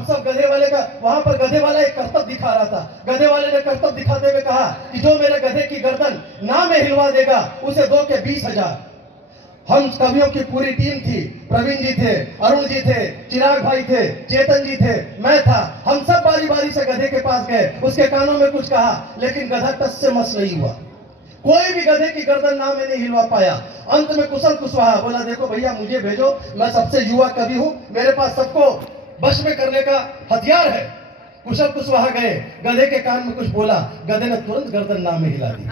हम सब गधे वाले का, वहां पर गधे वाला एक करतब दिखा रहा था। गधे वाले ने करतब दिखाते हुए कहा कि जो मेरे गधे की गर्दन ना में हिलवा देगा उसे दो के 20,000। हम कवियों की पूरी टीम थी, प्रवीण जी थे, अरुण जी थे, चिराग भाई थे, चेतन जी थे, मैं था। हम सब बारी बारी से गधे के पास गए, उसके कानों में कुछ कहा, लेकिन गधा टस से मस नहीं हुआ। कोई भी गधे की गर्दन ना में नहीं हिलवा पाया। अंत में कुशल कुशवाहा बोला, देखो भैया मुझे भेजो, मैं सबसे युवा कवि हूं, मेरे पास सबको वश में करने का हथियार है। कुशल कुशवाहा गए, गधे के कान में कुछ बोला, गधे ने तुरंत गर्दन ना में हिला दी।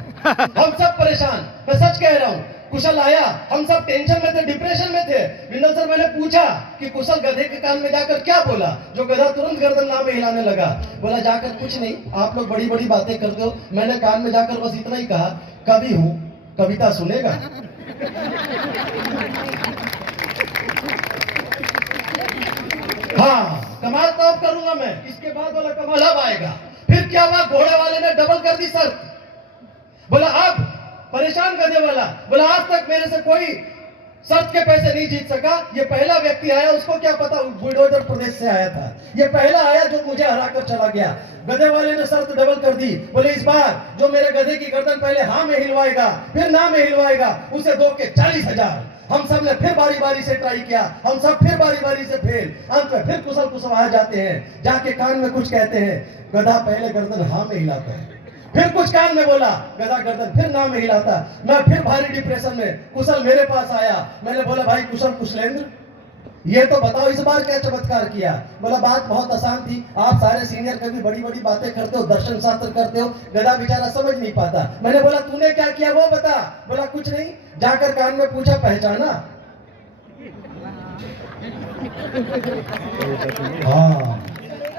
हम सब परेशान, मैं सच कह रहा हूं। कुशल आया, हम सब टेंशन में थे, डिप्रेशन में थे। बिंदल सर, मैंने पूछा कि कुशल गधे के कान में जाकर क्या बोला, जो गधा तुरंत गर्दन ना में हिलाने लगा। बोला, जाकर कुछ नहीं, आप लोग बड़ी बड़ी बातें करते हो, मैंने कान में जाकर बस इतना ही कहा, कवि हूं, कविता सुनेगा। हाँ, कमाल तो अब करूंगा मैं, इसके बाद वाला कमाल अब आएगा। फिर क्या हुआ, घोड़े वाले ने डबल कर दी शर्त। बोला, अब परेशान गधे वाला बोला, आज तक मेरे से कोई शर्त के पैसे नहीं जीत सका, ये पहला व्यक्ति आया, उसको क्या पता बुलडोजर प्रदेश से आया था, ये पहला आया जो मुझे हरा कर चला गया। गधे वाले ने शर्त डबल कर दी, बोले इस बार जो मेरे गधे की गर्दन पहले हाँ में हिलवाएगा फिर ना में हिलवाएगा उसे दो के 40,000। हम सब ने फिर बारी बारी से ट्राई किया, हम सब फिर बारी बारी से फेल। अंत में फिर कुशल कुशवाहा जाते हैं, जाके कान में कुछ कहते हैं, गधा पहले गर्दन हाँ में हिलाता है, फिर कुछ कान में बोला, गधा गर्दन फिर ना में हिलाता। मैं फिर भारी डिप्रेशन में, कुशल मेरे पास आया, मैंने बोला, भाई कुशल कुशलेंद्र, ये तो बताओ इस बार क्या चमत्कार किया। बोला, बात बहुत आसान थी, आप सारे सीनियर कभी बड़ी बड़ी बातें करते हो, दर्शन शास्त्र करते हो, गधा बेचारा समझ नहीं पाता। मैंने बोला, तूने क्या किया वो बता। बोला, कुछ नहीं, जाकर कान में पूछा, पहचाना। हाँ,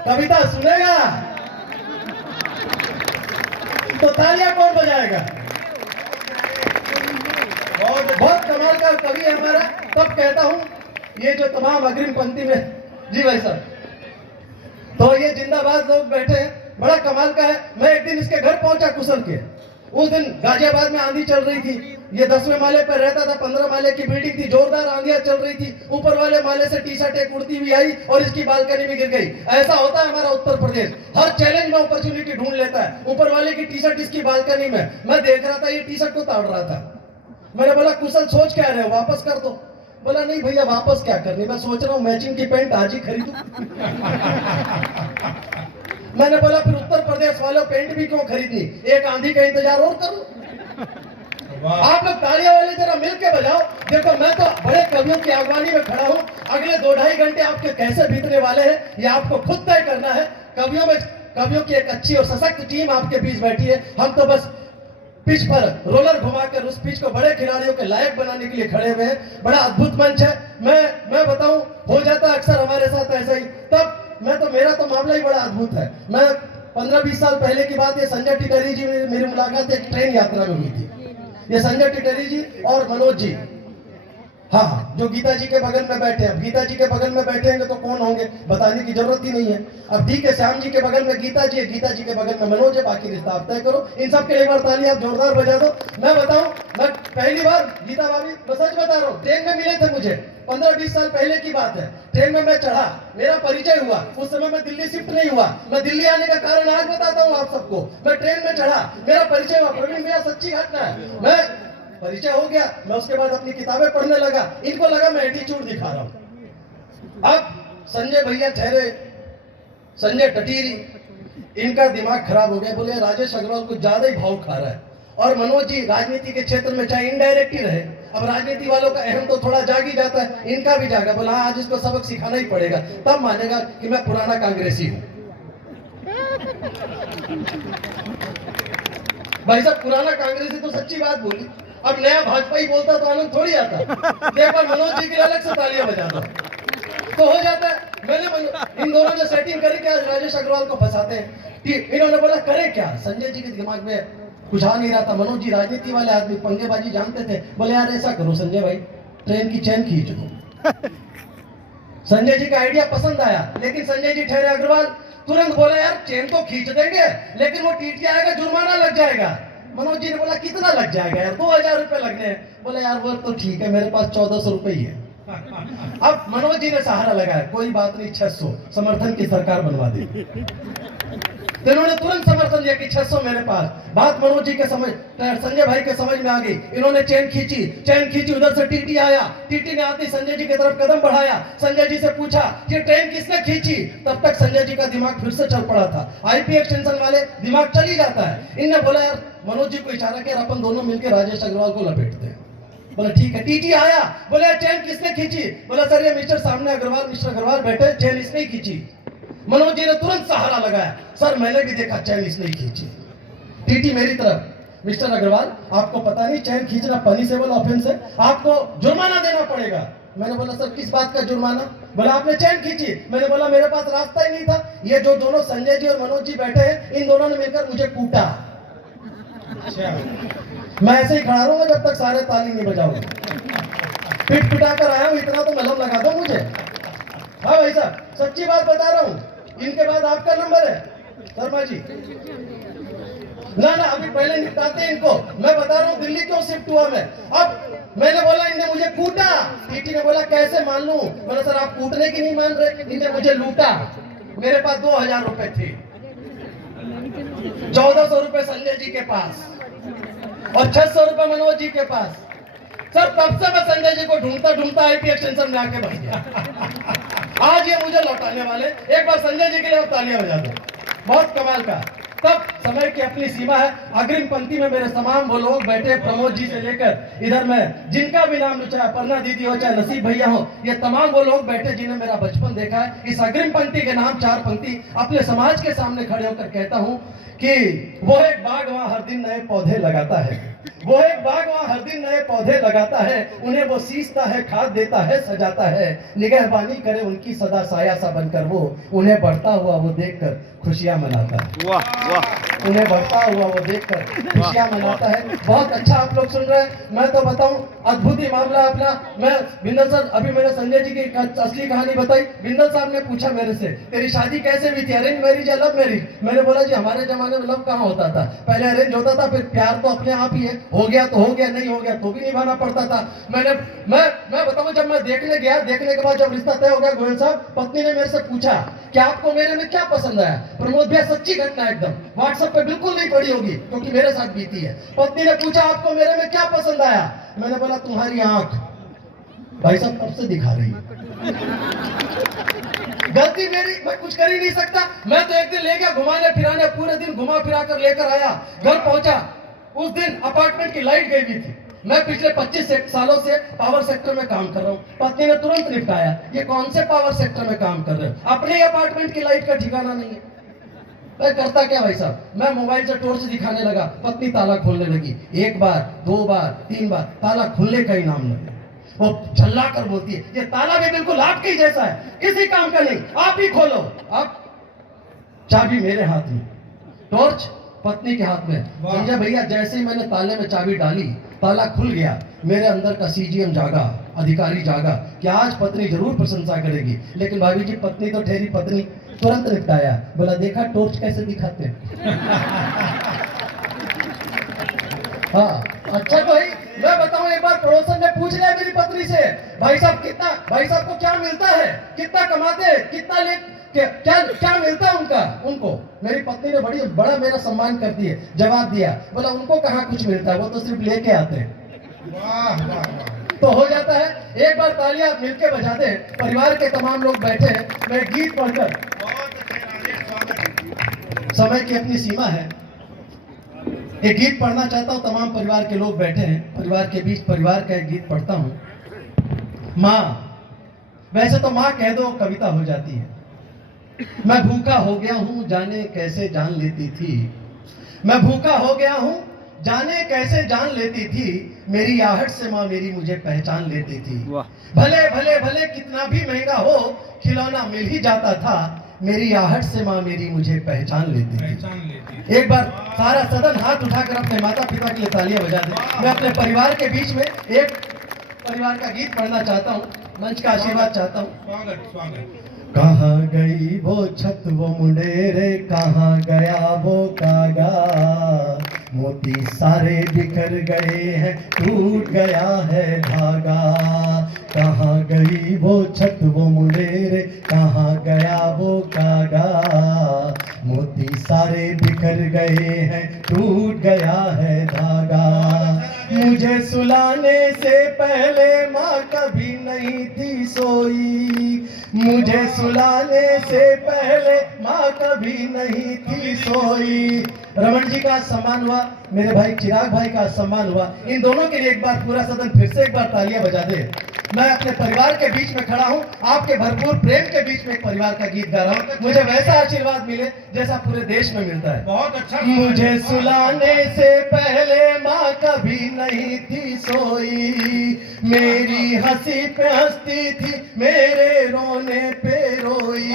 कविता सुनेगा तो तालियां कौन बजाएगा। और बहुत कमाल का कवि है हमारा। तब कहता हूं, ये जो तमाम अग्रिम पंक्ति में, जी भाई साहब, तो ये जिंदाबाद लोग बैठे हैं, बड़ा कमाल का है। मैं एक दिन इसके घर पहुंचा कुशल के, उस दिन गाजियाबाद में आंधी चल रही थी, ये 10वें माले पर रहता था, 15 माले की बिल्डिंग थी, जोरदार आंधियां चल रही थी, ऊपर वाले माले से टी शर्ट एक उड़ती हुई आई और इसकी बालकनी में गिर गई। ऐसा होता है हमारा उत्तर प्रदेश, हर चैलेंज में अपॉर्चुनिटी ढूंढ लेता है। ऊपर वाले की टी शर्ट इसकी बालकनी में, मैं देख रहा था ये टी शर्ट को ताड़ रहा था। मैंने बोला, कुशल सोच क्या रहे हो, वापस कर दो। बोला, नहीं भैया वापस क्या करनी, मैं सोच रहा हूँ मैचिंग की पैंट आज ही खरीदूं। मैंने बोला, फिर उत्तर प्रदेश वालों पेंट भी क्यों खरीदनी, एक आंधी का इंतजार और करो। आप लोग तालियां वाले जरा मिलके बजाओ। देखो, मैं तो बड़े कवियों की अगवानी में खड़ा हूं, अगले 2-2.5 घंटे आपके कैसे बीतने वाले हैं ये आपको खुद तय करना है। कवियों की एक अच्छी और सशक्त टीम आपके बीच बैठी है, हम तो बस पिच पर रोलर घुमाकर उस पिच को बड़े खिलाड़ियों के लायक बनाने के लिए खड़े हुए हैं। बड़ा अद्भुत मंच है। मैं बताऊं, हो जाता अक्सर हमारे साथ ऐसा ही। तब मेरा तो मामला ही बड़ा अद्भुत है। मैं 15-20 साल पहले की बात है, संजय टिटरी जी मेरी मुलाकात एक ट्रेन यात्रा में हुई थी। ये संजय टिटरी जी और मनोज जी, हाँ, जो गीता जी के बगल में बैठे हैं। अब गीता जी के बगल में बैठेंगे तो कौन होंगे, बताने की जरूरत ही नहीं है। अब डी के श्याम जी के बगल में गीता जी है, गीता जी के बगल में मनोज है, बाकी रिश्ता आप तय करो। इन सब के एक बार ताली आप जोरदार बजा दो। मैं बताऊं, मैं पहली बार गीता भाभी, मैं सच बता रहा हूँ, ट्रेन में मिले थे मुझे, 15-20 साल पहले की बात है। ट्रेन में मैं चढ़ा, मेरा परिचय हुआ, उस समय मैं दिल्ली शिफ्ट नहीं हुआ। मैं दिल्ली आने का कारण आज बताता हूँ आप सबको। मैं ट्रेन में चढ़ा, मेरा परिचय हुआ, प्रवीण भैया सच्ची घटना है। मैं परिचय हो गया, मैं उसके बाद अपनी किताबें पढ़ने लगा। इनको लगा मैं एटीट्यूड दिखा रहा हूं। अब संजय भैया ठहरे, संजय टटीरी, इनका दिमाग खराब हो गया, बोले राजेश अग्रवाल कुछ ज्यादा ही भाव खा रहा है। और मनोज जी राजनीति के क्षेत्र में चाहे इनडायरेक्ट ही रहे, अब राजनीति वालों का अहम तो थोड़ा जाग ही जाता है, इनका भी जागा। बोला, आज इसको सबक सिखाना ही पड़ेगा, तब मानेगा कि मैं पुराना कांग्रेसी हूं। भाई साहब, पुराना कांग्रेसी तो सच्ची बात बोली, अब नया भाजपा ही बोलता तो आनंद थोड़ी आता। एक बार मनोज जी के अलग से तालियां बजा दो तो हो जाता है। मैंने इन दोनों ने सेटिंग करी कि आज राजेश अग्रवाल को फंसाते हैं। इन्होंने बोला, करे क्या। संजय जी के दिमाग में कुछ आ नहीं रहा था। मनोज जी राजनीति वाले आदमी, पंगेबाजी जानते थे। बोले, यार ऐसा करो संजय भाई, ट्रेन की चैन खींच दो। संजय जी का आइडिया पसंद आया, लेकिन संजय जी ठहरे। अग्रवाल तुरंत बोला, यार चैन तो खींच देंगे, लेकिन वो टीटी आएगा, जुर्माना लग जाएगा। मनोज जी ने बोला, कितना लग जाएगा यार, 2000 रुपए लगने हैं। बोले, यार वो तो ठीक है, मेरे पास 1400 रुपए ही है। अब मनोज जी ने सहारा लगाया, कोई बात नहीं 600 समर्थन की सरकार बनवा दी। तो इन्होंने तुरंत समर्थन दिया कि 600 मेरे पास। बात मनोज जी के समझ, संजय भाई के समझ में आ गई। इन्होंने चैन खींची, उधर से टीटी आया, टीटी ने आते संजय जी की तरफ कदम बढ़ाया। संजय जी से पूछा ये ट्रेन किसने खींची? तब तक संजय जी का दिमाग फिर से चल पड़ा था। आईपी एक्सटेंशन वाले दिमाग चल ही जाता है। इनने बोला यार, मनोज जी को इशारा किया, अपन दोनों मिलकर राजेश अग्रवाल को लपेटते हैं। बोला ठीक है। टीटी आया, बोले चैन किसने खींची? बोला सर ये मिस्टर अग्रवाल बैठे, चैन इसने खींची। मनोज जी ने तुरंत सहारा लगाया, सर मैंने भी देखा चैन इसने खींची। टीटी मेरी तरफ, मिस्टर अग्रवाल आपको पता नहीं चैन खींचना पनिशेबल ऑफेंस है, आपको जुर्माना देना पड़ेगा। मैंने बोला सर किस बात का जुर्माना? बोला आपने चैन खींची। मैंने बोला मेरे पास रास्ता ही नहीं था, ये जो दोनों संजय जी और मनोज जी बैठे हैं, इन दोनों ने मिलकर मुझे कूटा। मैं ऐसे ही खड़ा रहूंगा जब तक सारे ताली नहीं बजाओगे। पिट पिटा कर आया हूं, इतना तो मलहम लगा दो मुझे। हाँ भाई साहब, सच्ची बात बता रहा हूँ। इनके बाद आपका नंबर है शर्मा जी। ना अभी पहले निपटाते हैं इनको। मैं बता रहा हूँ दिल्ली क्यों शिफ्ट हुआ मैं। अब मैंने बोला इनने मुझे कूटा। टीटी ने बोला कैसे मान लूं? बोला सर आप कूटने की नहीं मान रहे, इनने मुझे लूटा। मेरे पास 2000 रुपए थे, 1400 रुपए संजय जी के पास और 600 रुपए मनोज जी के पास। सर तब से मैं संजय जी को ढूंढता आईपी एक्सटेंशन में आके बैठ गया। आज ये मुझे लौटाने वाले। एक बार संजय जी के लिए तालियां बजा दो, बहुत कमाल का। तब समय की अपनी सीमा है। अग्रिम पंक्ति में मेरे तमाम वो लोग बैठे, प्रमोद जी से लेकर इधर में जिनका भी नाम लो, चाहे अपर्णा दीदी हो, चाहे नसीब भैया हो, ये तमाम वो लोग बैठे जिन्हें मेरा बचपन देखा है। इस अग्रिम पंक्ति के नाम 4 पंक्ति अपने समाज के सामने खड़े होकर कहता हूं कि वो एक बाग वहां हर दिन नए पौधे लगाता है, वो एक बाग वहां हर दिन नए पौधे लगाता है, उन्हें वो सींचता है, खाद देता है, सजाता है, निगहबानी करे उनकी सदा साया सा बनकर वो, उन्हें बढ़ता हुआ वो देखकर खुशियां मनाता है। वाह वाह, उन्हें बढ़ता हुआ वो देखकर खुशियां मनाता है। बहुत अच्छा आप लोग सुन रहे हैं। मैं तो बताऊं अद्भुत ही मामला अपना। मैं बिंदल सर, अभी मैंने संजय जी की असली कहानी बताई। बिंदल साहब ने पूछा मेरे से तेरी शादी कैसे हुई थी, अरेंज मैरिज या लव मैरिज? मैंने बोला जी हमारे जमाने में लव कहाँ होता था, पहले अरेंज होता था, फिर प्यार तो अपने आप ही है, हो गया तो हो गया, नहीं हो गया तो भी निभाना पड़ता था। मैं बताऊं, जब मैं देखने गया, देखने के बाद जब रिश्ता तय हो गया, गोयल साहब पत्नी ने मेरे से पूछा कि आपको मेरे में क्या पसंद आया? प्रमोद भैया सच्ची घटना एकदम, व्हाट्सएप पे बिल्कुल नहीं पड़ी होगी क्योंकि मेरे साथ बीती है। पत्नी ने पूछा आपको मेरे में क्या पसंद आया? मैंने बोला तुम्हारी आंख। भाई साहब कब से दिखा रही है? गलती मेरी, मैं कुछ कर ही नहीं सकता। मैं तो एक दिन ले गया घुमाने फिराने, पूरे दिन घुमा फिरा कर लेकर आया, घर पहुंचा। उस दिन अपार्टमेंट की लाइट गई हुई थी। मैं पिछले 25 सालों से पावर सेक्टर में काम कर रहा हूँ। पत्नी ने तुरंत निपटाया, ये कौन से पावर सेक्टर में काम कर रहे हो? अपने ही अपार्टमेंट की लाइट का ठिकाना नहीं है। मैं करता क्या भाई साहब, मैं मोबाइल से टॉर्च दिखाने लगा, पत्नी ताला खोलने लगी। 1 बार 2 बार 3 बार, ताला खुलने का ही नाम नहीं। वो झल्ला कर बोलती है ये ताला भी बिल्कुल आपके ही जैसा है, किसी काम का नहीं, आप ही खोलो। अब चाबी मेरे हाथ में, टॉर्च पत्नी के हाथ में। संजय भैया जैसे ही मैंने ताले में चाबी डाली, ताला खुल गया। मेरे अंदर का सीजीएम जागा, अधिकारी जागा कि आज पत्नी जरूर प्रशंसा करेगी। लेकिन भाभी जी पत्नी तो ठहरी पत्नी, तुरंत निपटाया। बोला देखा टॉर्च कैसे दिखाते हैं। हाँ अच्छा भाई, मैं बताऊं, एक बार पड़ोसन ने पूछ लिया मेरी पत्नी से, भाई साहब को क्या मिलता है, कितना कमाते हैं, कितना ले, क्या मिलता है उनको? मेरी पत्नी ने बड़ा मेरा सम्मान करती है, जवाब दिया, बोला उनको कहाँ कुछ मिलता है, वो तो सिर्फ लेके आते हैं। वाह वाह, तो हो जाता है। एक बार तालियां मिलके बजा दें। परिवार के तमाम लोग बैठे हैं, मैं गीत पढ़कर, समय की अपनी सीमा है, एक गीत पढ़ना चाहता हूं। तमाम परिवार के लोग बैठे हैं, परिवार के बीच परिवार का एक गीत पढ़ता हूं। माँ, वैसे तो माँ कह दो कविता हो जाती है। मैं भूखा हो गया हूं, जाने कैसे जान लेती थी, मैं भूखा हो गया हूं, जाने कैसे जान लेती थी, मेरी आहट से माँ मेरी मुझे पहचान लेती थी। भले भले भले कितना भी महंगा हो, खिलौना मिल ही जाता था, मेरी आहट से माँ मेरी मुझे पहचान लेती थी। एक बार सारा सदन हाथ उठाकर अपने माता पिता के लिए तालियां बजा दे। मैं अपने परिवार के बीच में एक परिवार का गीत पढ़ना चाहता हूँ, मंच का आशीर्वाद चाहता हूँ। स्वागत। कहाँ गई वो छत वो मुंडेरे, कहाँ गया वो कागा, मोती सारे बिखर गए हैं, टूट गया है धागा। कहाँ गई वो छत वो मुंडेरे, कहाँ गया वो कागा। मोती सारे बिखर गए हैं, टूट गया है धागा। मुझे सुलाने से पहले माँ कभी नहीं थी सोई, मुझे सुलाने से पहले माँ कभी नहीं थी सोई। रमन जी का सम्मान हुआ, मेरे भाई चिराग भाई का सम्मान हुआ। इन दोनों के लिए एक बार पूरा सदन फिर से एक बार तालियां बजा दे। मैं अपने परिवार के बीच में खड़ा हूं, आपके भरपूर प्रेम के बीच में एक परिवार का गीत गा रहा हूं। मुझे वैसा आशीर्वाद मिले जैसा पूरे देश में मिलता है। बहुत अच्छा। मुझे सुलाने से पहले माँ कभी नहीं थी सोई, मेरी हंसी पे हंसती थी, मेरे रोने पे रोई।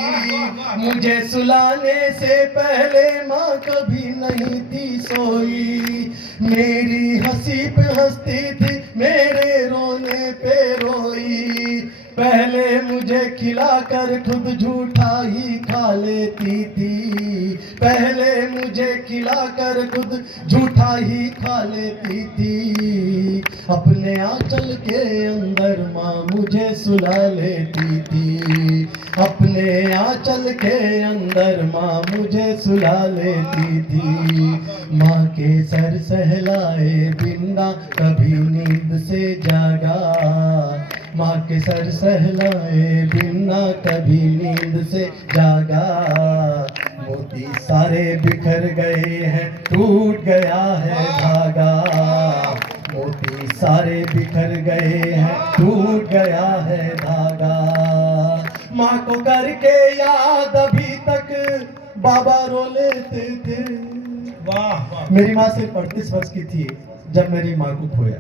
मुझे सुलाने से पहले माँ कभी नहीं थी सोई, मेरी हंसी पे हंसती थी, मेरे रोने पे रोई। पहले मुझे खिलाकर खुद झूठा ही खा लेती थी, पहले मुझे खिलाकर खुद झूठा ही खा लेती थी। अपने आंचल के अंदर माँ मुझे सुला लेती थी, अपने आंचल के अंदर माँ मुझे सुला लेती थी। माँ के सर सहलाए बिना कभी नींद से जागा, माँ के सर सहलाए बिना कभी नींद से जागा। मोती सारे बिखर गए हैं, टूट गया है धागा। मोती सारे बिखर गए हैं, टूट गया है धागा। माँ को करके याद अभी तक बाबा रो लेते थे। वाह। मेरी माँ सिर्फ 38 वर्ष की थी जब मेरी माँ को खोया,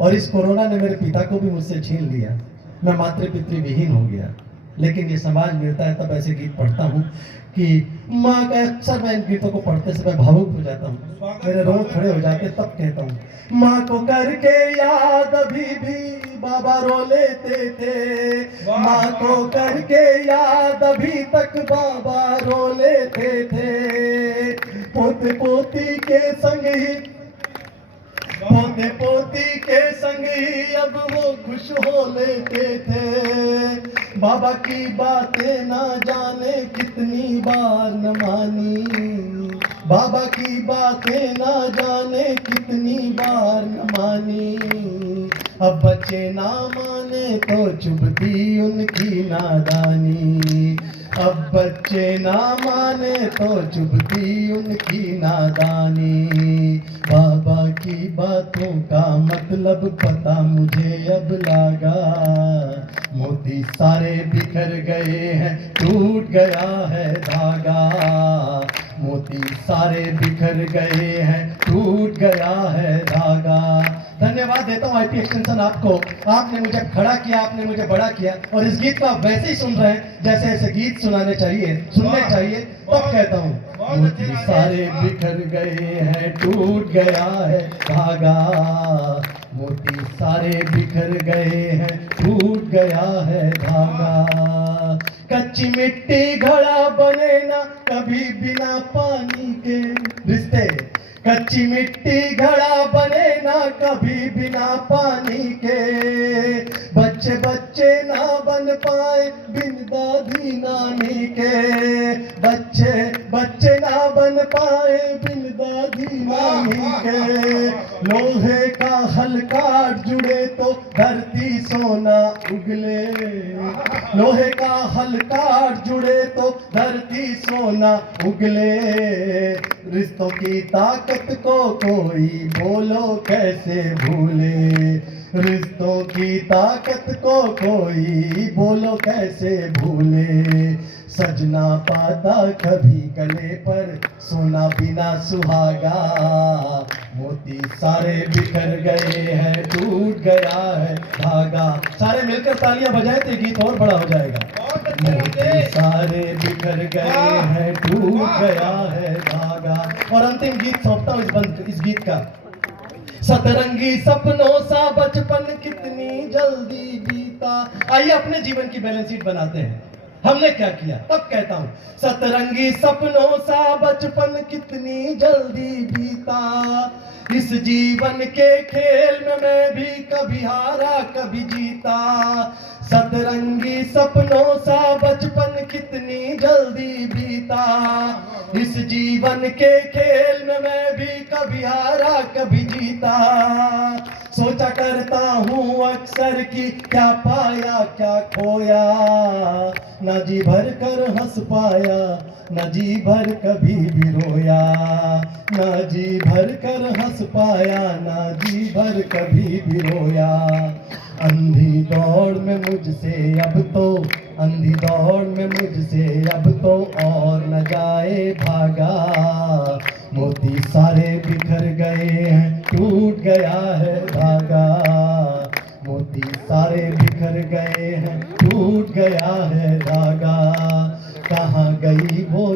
और इस कोरोना ने मेरे पिता को भी मुझसे छीन लिया। मैं मातृ पितृ विहीन हो गया। लेकिन ये समाज मिलता है तब ऐसे गीत पढ़ता हूँ कि माँ का, अक्सर मैं इन गीतों को पढ़ते समय भावुक हो जाता हूँ, मेरे रोंग खड़े हो जाते, तब कहता हूँ माँ को करके याद अभी भी बाबा रो लेते थे। माँ को करके याद अभी तक बाबा रो लेते थे। पोते पोती के संग ही, पोते पोती के संग ही अब वो खुश हो लेते थे। बाबा की बातें ना जाने कितनी बार न मानी, बाबा की बातें ना जाने कितनी बार न मानी। अब बच्चे ना माने तो चुभती उनकी नादानी, अब बच्चे ना माने तो चुभती उनकी नादानी। बाबा की बातों का मतलब पता मुझे अब लगा। मोती सारे बिखर गए हैं, टूट गया है धागा। मोती सारे बिखर गए हैं, टूट गया है धागा। धन्यवाद देता हूँ आईपी एक्सटेंशन आपको, आपने मुझे खड़ा किया, आपने मुझे बड़ा किया। और इस गीत को आप वैसे ही सुन रहे हैं जैसे ऐसे गीत सुनने चाहिए। तब कहता हूँ मोती सारे बिखर गए हैं, टूट गया है धागा। मोती सारे बिखर गए हैं, टूट गया है धागा। कच्ची मिट्टी घड़ा बने ना कभी बिना पानी के रिश्ते, कच्ची मिट्टी घड़ा बने ना कभी बिना पानी के। बच्चे बच्चे ना बन पाए बिन दादी नानी के, बच्चे बच्चे ना बन पाए बिन दादी नानी के। लोहे का हलकाट जुड़े तो धरती सोना उगले, लोहे का हलकाट जुड़े तो धरती सोना उगले। रिश्तों की ताकत को कोई बोलो कैसे भूले, रिश्तों की ताकत को कोई बोलो कैसे भूले। सजना पाता कभी गले पर सोना बिना सुहागा। मोती सारे बिखर गए हैं, टूट गया है धागा। सारे मिलकर तालियां बजाए तो गीत और बड़ा हो जाएगा। मोती सारे बिखर गए हैं, टूट गया है धागा। और अंतिम गीत सौंपता हूँ इस गीत का। सतरंगी सपनों सा बचपन कितनी जल्दी बीता। आइए अपने जीवन की बैलेंस शीट बनाते हैं। हमने क्या किया? तब कहता हूं, सतरंगी सपनों सा बचपन कितनी जल्दी बीता, इस जीवन के खेल में मैं भी कभी हारा कभी जीता। सतरंगी सपनों सा बचपन कितनी जल्दी बीता, इस जीवन के खेल में मैं भी कभी हारा कभी जीता। सोचा करता हूँ अक्सर कि क्या पाया क्या खोया, ना जी भर कर हंस पाया ना जी भर कभी भी रोया, ना जी भर कर हंस पाया ना जी भर कभी भी रोया। अंधी दौड़ में मुझसे अब तो, अंधी दौड़ में मुझसे अब तो और न जाए भागा, मोती सारे बिखर गए हैं टूट गया है धागा, मोती सारे बिखर गए हैं टूट गया है धागा। कहाँ गई वो